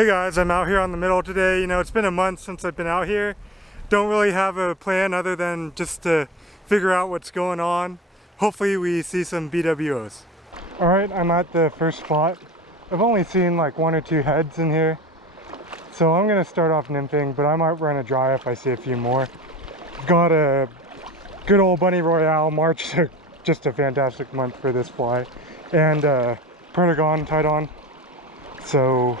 Hey guys, I'm out here on the middle today. You know, it's been a month since I've been out here. Don't really have a plan other than just to figure out what's going on. Hopefully we see some BWOs. Alright, I'm at the first spot. I've only seen like 1 or 2 heads in here. So I'm going to start off nymphing, but I might run a dry if I see a few more. Got a good old bunny Royale. March took just a fantastic month for this fly. And Pertagon tied on. So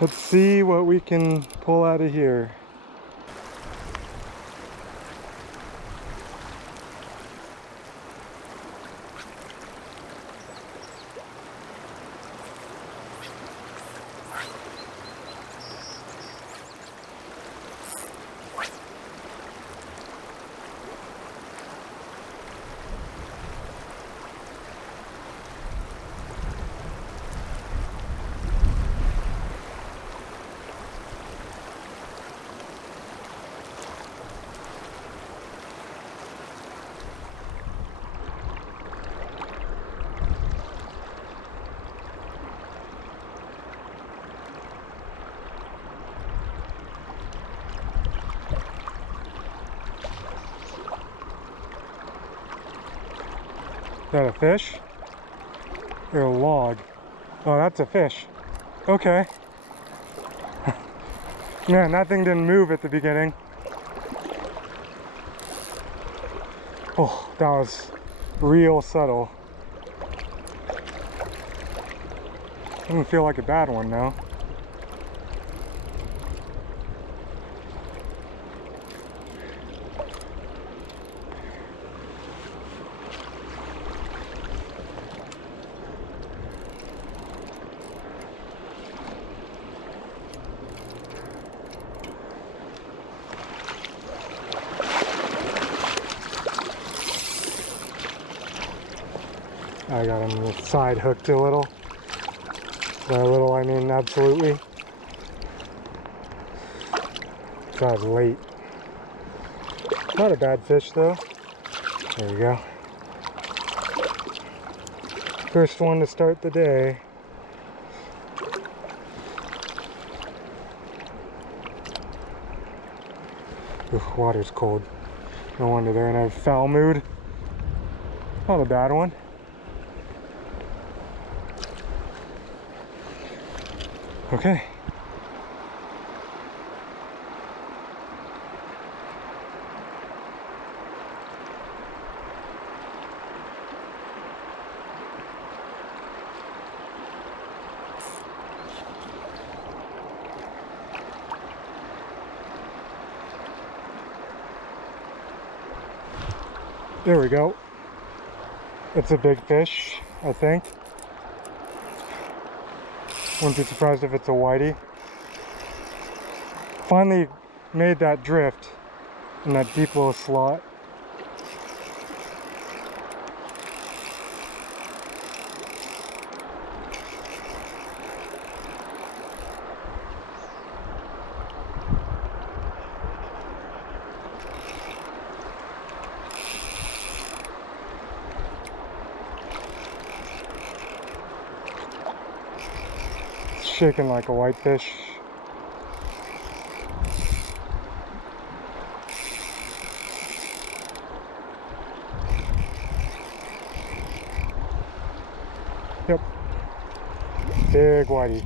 let's see what we can pull out of here. Is that a fish? Or a log? Oh, that's a fish. Okay. Man, that thing didn't move at the beginning. Oh, that was real subtle. Doesn't feel like a bad one now. I got him side hooked a little. By a little, I mean absolutely. Got late. Not a bad fish though. There we go. First one to start the day. Ooh, water's cold. No wonder they're in a foul mood. Not a bad one. Okay. There we go. It's a big fish, I think. Wouldn't be surprised if it's a whitey. Finally made that drift in that deep little slot. Shaking like a whitefish. Yep. Big whitey.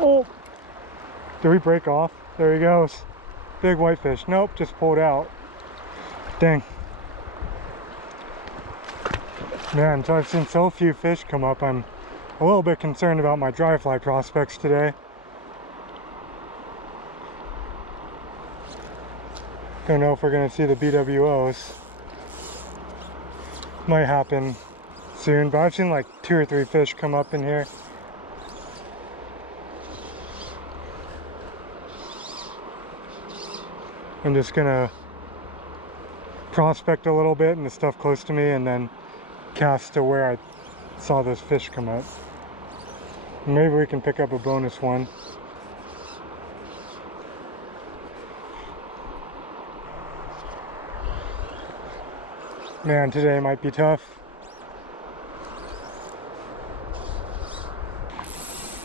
Oh! Did we break off? There he goes. Big whitefish. Nope, just pulled out. Dang. Man, so I've seen so few fish come up, I'm a little bit concerned about my dry fly prospects today. Don't know if we're going to see the BWOs. Might happen soon, but I've seen like 2 or 3 fish come up in here. I'm just gonna prospect a little bit and the stuff close to me, and then cast to where I saw those fish come up. Maybe we can pick up a bonus one. Man, today might be tough.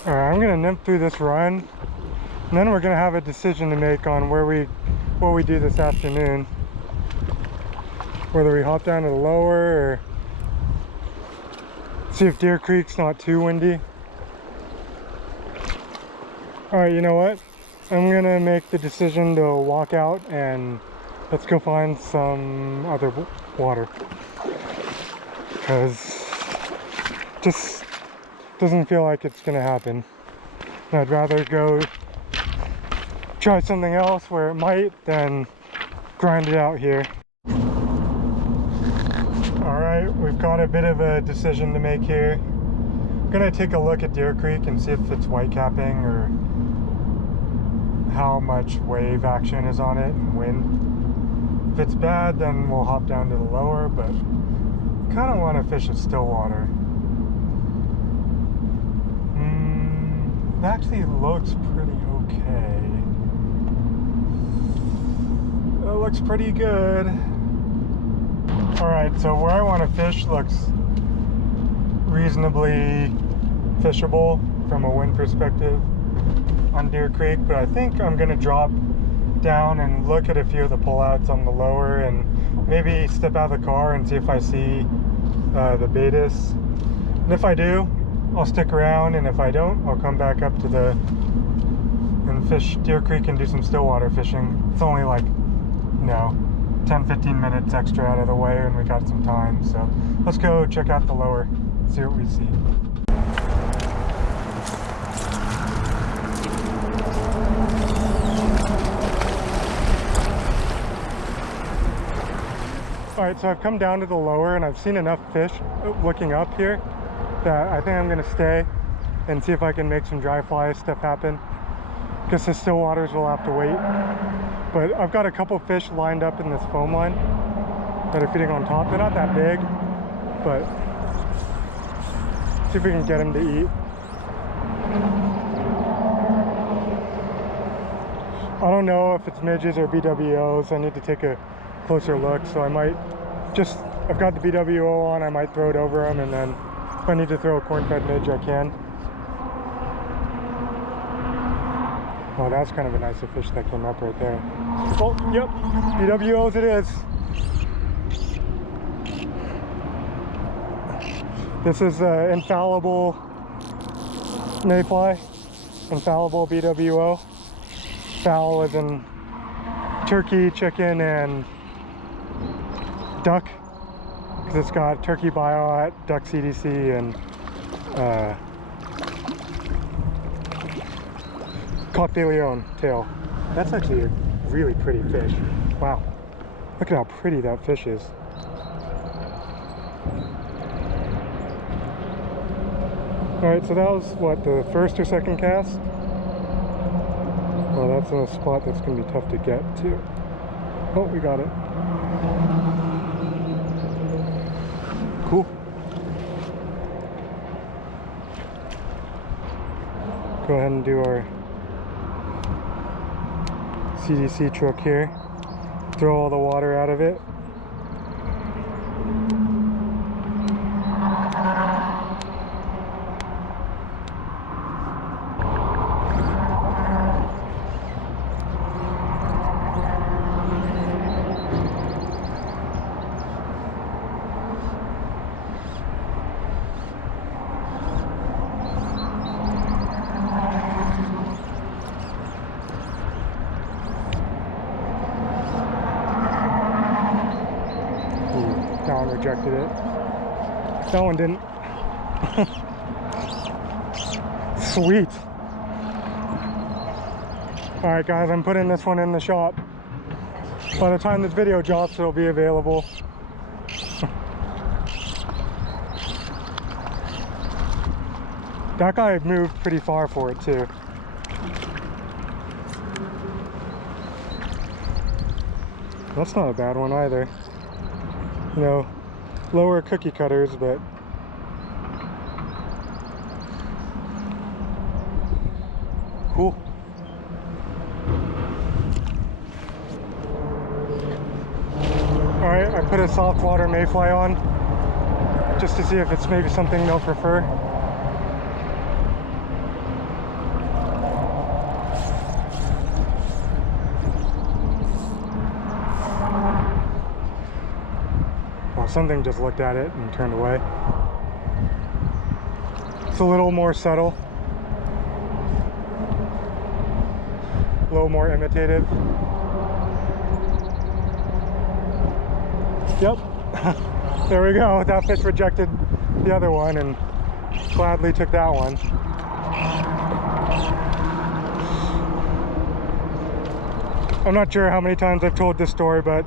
Alright, I'm gonna nymph through this run, and then we're gonna have a decision to make on what we do this afternoon. Whether we hop down to the lower or see if Deer Creek's not too windy. Alright, you know what? I'm gonna make the decision to walk out and let's go find some other water. Because just doesn't feel like it's gonna happen. I'd rather go try something else where it might than grind it out here. Alright, we've got a bit of a decision to make here. I'm gonna take a look at Deer Creek and see if it's white capping or how much wave action is on it and wind. If it's bad, then we'll hop down to the lower, but kind of want to fish at still water. It actually looks pretty okay. It looks pretty good. Alright, so where I want to fish looks reasonably fishable from a wind perspective on Deer Creek, but I think I'm going to drop down and look at a few of the pullouts on the lower and maybe step out of the car and see if I see the Baetis. And if I do, I'll stick around, and if I don't, I'll come back up to the and fish Deer Creek and do some stillwater fishing. It's only like, you know, 10-15 minutes extra out of the way, and we got some time, so let's go check out the lower, see what we see. Alright, so I've come down to the lower and I've seen enough fish looking up here that I think I'm going to stay and see if I can make some dry fly stuff happen. Because the still waters will have to wait. But I've got a couple fish lined up in this foam line that are feeding on top. They're not that big, but see if we can get them to eat. I don't know if it's midges or BWOs. I need to take a closer look, so I might just, I've got the BWO on, I might throw it over them, and then if I need to throw a corn-fed midge, I can. Oh, that's kind of a nice fish that came up right there. Oh, yep, BWOs it is. This is In-fowl-ible mayfly, In-fowl-ible BWO. Fowl is in turkey, chicken, and duck, because it's got turkey biot, duck CDC, and Coq de Leon tail. That's actually a really pretty fish. Wow, look at how pretty that fish is. Alright, so that was what, the first or second cast? Well, that's in a spot that's going to be tough to get to. Oh, we got it. Cool. Go ahead and do our CDC truck here. Throw all the water out of it. That one rejected it. That one didn't. Sweet. Alright guys, I'm putting this one in the shop. By the time this video drops, it'll be available. That guy moved pretty far for it too. That's not a bad one either. you know, lower cookie cutters, but cool. Alright, I put a soft water mayfly on just to see if it's maybe something they'll prefer. Well, something just looked at it and turned away. It's a little more subtle, a little more imitative. Yep, there we go. That fish rejected the other one and gladly took that one. I'm not sure how many times I've told this story, but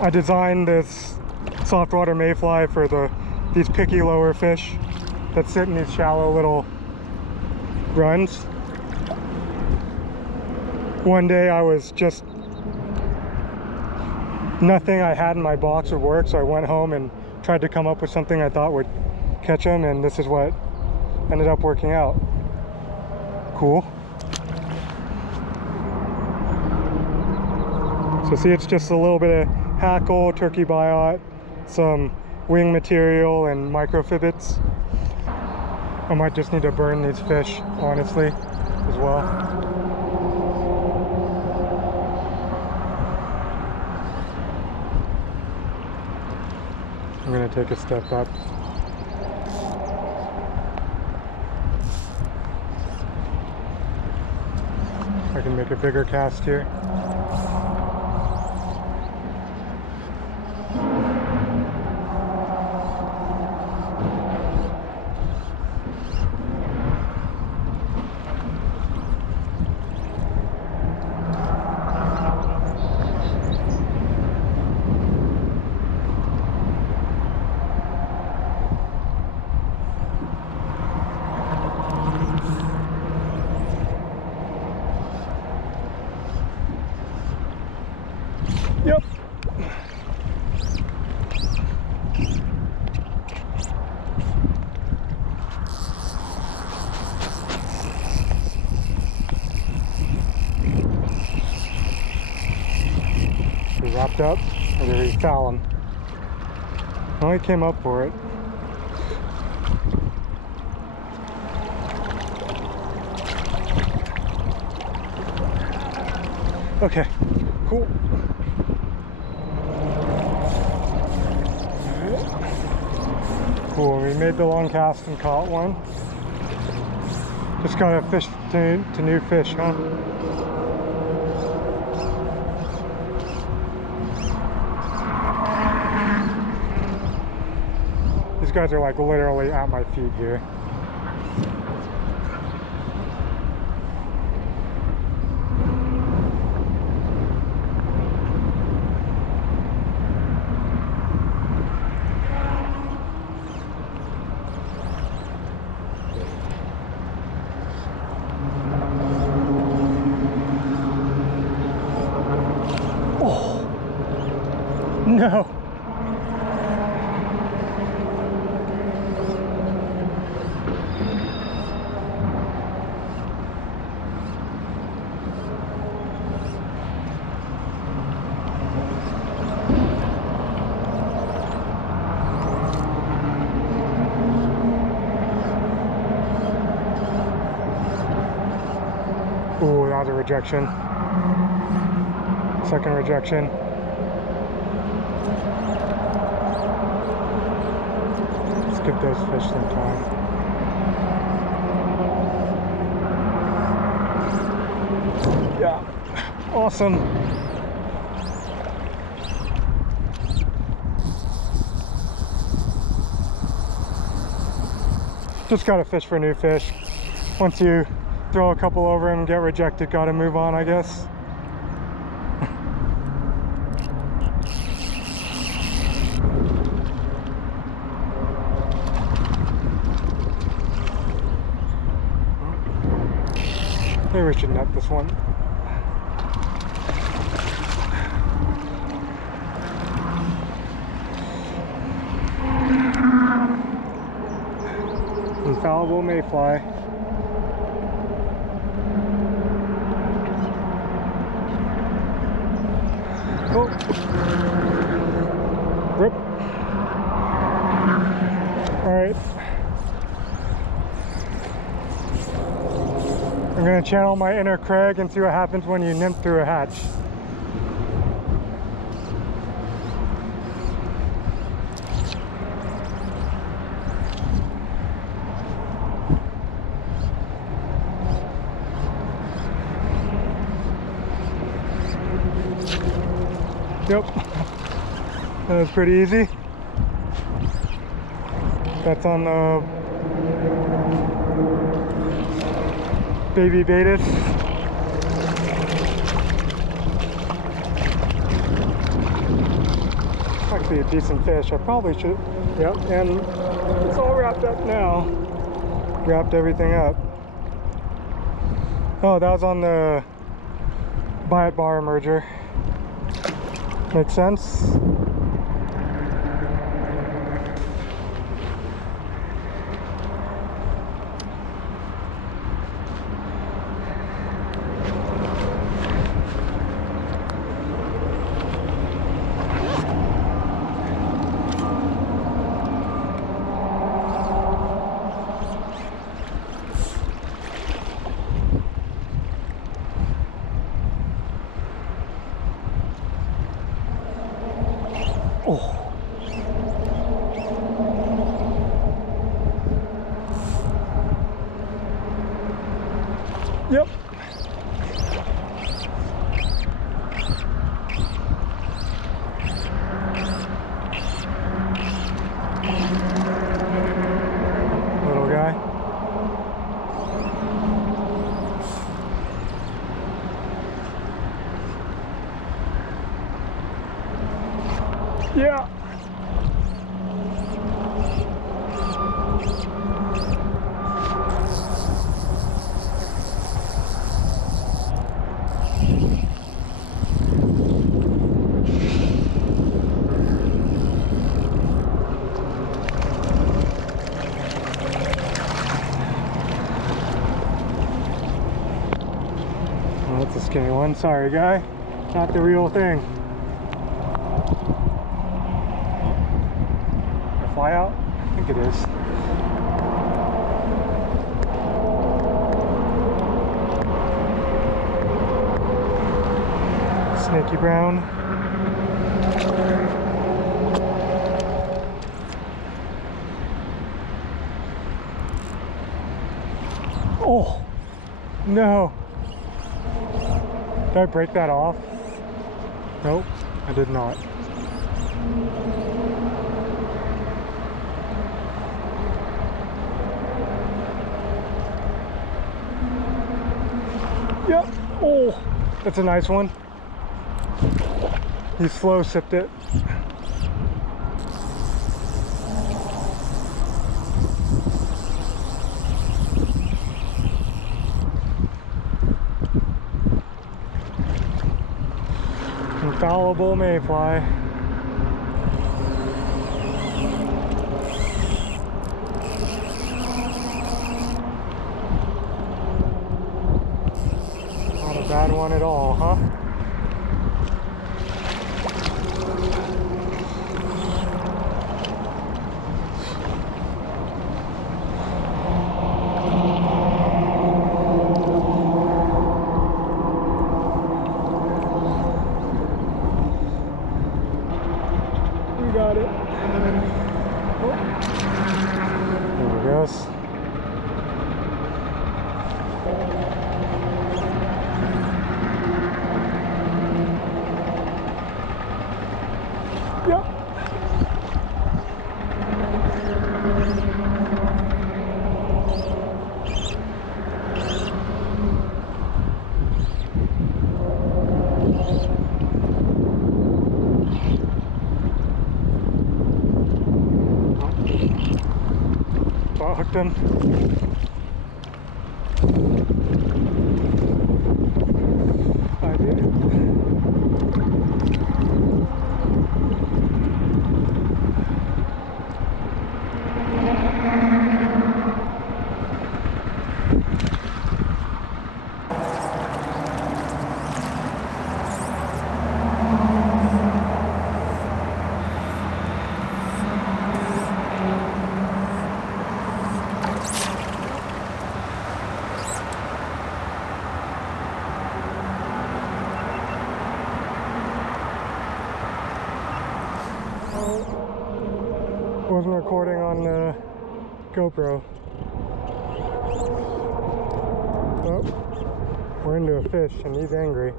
I designed this soft water mayfly for these picky lower fish that sit in these shallow little runs. One day I was just, nothing I had in my box would work, so I went home and tried to come up with something I thought would catch them, and this is what ended up working out. Cool. So see, it's just a little bit of hackle, turkey biot, some wing material, and microfibbits. I might just need to burn these fish, honestly, as well. I'm gonna take a step up. I can make a bigger cast here. Yep. He wrapped up, or did he foul him? Well, he came up for it. Okay, cool. Cool, we made the long cast and caught one. Just gotta fish to new fish, huh? These guys are like literally at my feet here. No. Ooh, that was a rejection. Second rejection. Give those fish some time. Yeah, awesome. Just gotta fish for new fish. Once you throw a couple over and get rejected, gotta move on, I guess. Maybe we should net this one. In-fowl-ible mayfly. Oh. Rip. Alright. I'm going to channel my inner Craig and see what happens when you nymph through a hatch. Yep, that was pretty easy. That's on the baby Baetis. Actually a decent fish. I probably should. Yep, and it's all wrapped up now. Wrapped everything up. Oh, that was on the Baetis bar emerger. Makes sense. Oh. Yep. Little guy. Yeah. Oh, that's a skinny one. Sorry, guy. Not the real thing. Fly out? I think it is. Snaky brown. Oh no! Did I break that off? Nope, I did not. Yep. Oh, that's a nice one. He slow sipped it. In-fowl-ible mayfly. Bad one at all, huh? You got it. Oh. There it goes. Yep. Well, hooked him. I did. wasn't recording on the GoPro. Oh, we're into a fish and he's angry.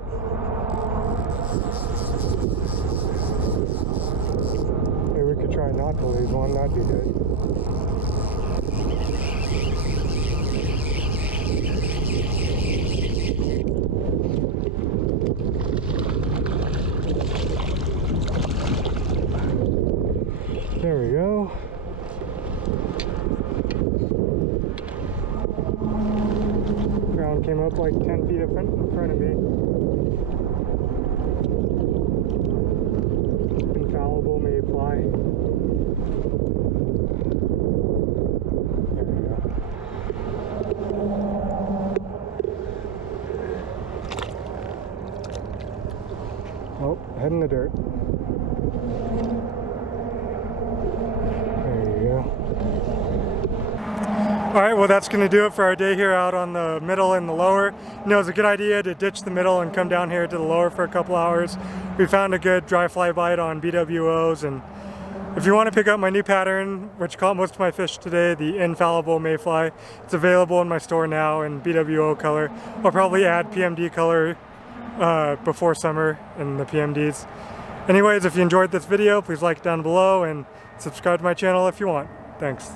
Maybe we could try not to lose one, that'd be good. There we go. Ground came up like 10 feet in front of me. In-fowl-ible mayfly. There we go. Oh, head in the dirt. Alright, well that's going to do it for our day here out on the middle and the lower. You know, it's a good idea to ditch the middle and come down here to the lower for a couple hours. We found a good dry fly bite on BWOs, and if you want to pick up my new pattern, which caught most of my fish today, the In-fowl-ible mayfly, it's available in my store now in BWO color. I'll probably add PMD color before summer in the PMDs. Anyways, if you enjoyed this video, please like down below and subscribe to my channel if you want. Thanks.